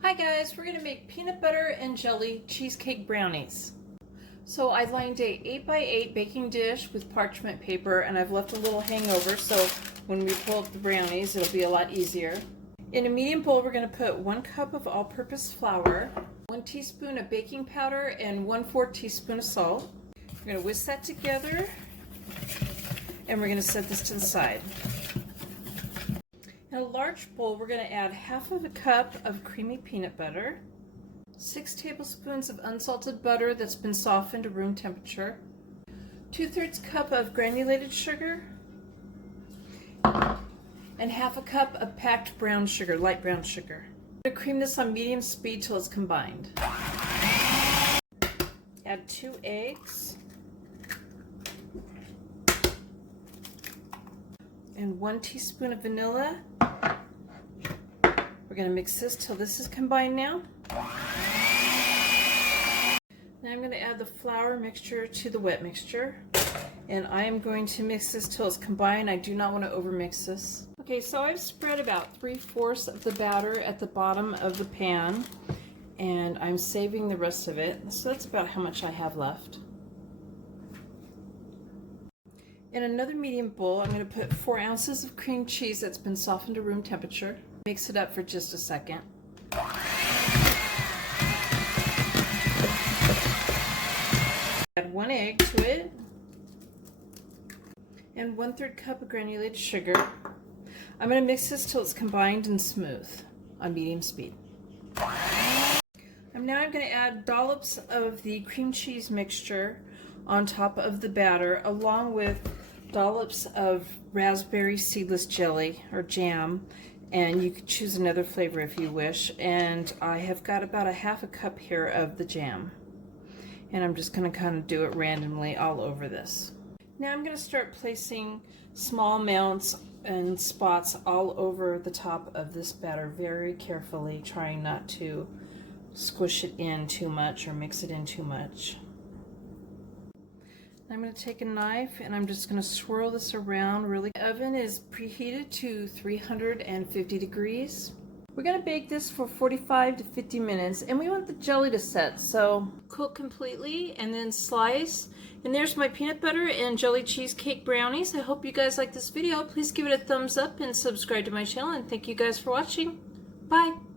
Hi guys, we're going to make peanut butter and jelly cheesecake brownies. So I lined a 8x8 baking dish with parchment paper, and I've left a little hangover so when we pull up the brownies it'll be a lot easier. In a medium bowl we're going to put 1 cup of all-purpose flour, 1 teaspoon of baking powder, and 1/4 teaspoon of salt. We're going to whisk that together and we're going to set this to the side. In a large bowl, we're going to add 1/2 cup of creamy peanut butter, 6 tablespoons of unsalted butter that's been softened to room temperature, 2/3 cup of granulated sugar, and 1/2 cup of packed brown sugar, light brown sugar. I'm going to cream this on medium speed till it's combined. Add 2 eggs and 1 teaspoon of vanilla. We're going to mix this till this is combined now. Now I'm going to add the flour mixture to the wet mixture, and I am going to mix this till it's combined. I do not want to overmix this. Okay, so I've spread about 3/4 of the batter at the bottom of the pan, and I'm saving the rest of it. So that's about how much I have left. In another medium bowl, I'm going to put 4 ounces of cream cheese that's been softened to room temperature. Mix it up for just a second. Add 1 egg to it and 1/3 cup of granulated sugar. I'm going to mix this till it's combined and smooth on medium speed. I'm going to add dollops of the cream cheese mixture on top of the batter, along with dollops of raspberry seedless jelly or jam, and you could choose another flavor if you wish. And I have got about 1/2 cup here of the jam, and I'm just going to kind of do it randomly all over this. Now I'm going to start placing small amounts and spots all over the top of this batter very carefully, trying not to squish it in too much or mix it in too much. I'm going to take a knife and I'm just going to swirl this around really. The oven is preheated to 350 degrees. We're going to bake this for 45 to 50 minutes, and we want the jelly to set, so cook completely and then slice. And there's my peanut butter and jelly cheesecake brownies. I hope you guys like this video. Please give it a thumbs up and subscribe to my channel, and thank you guys for watching. Bye!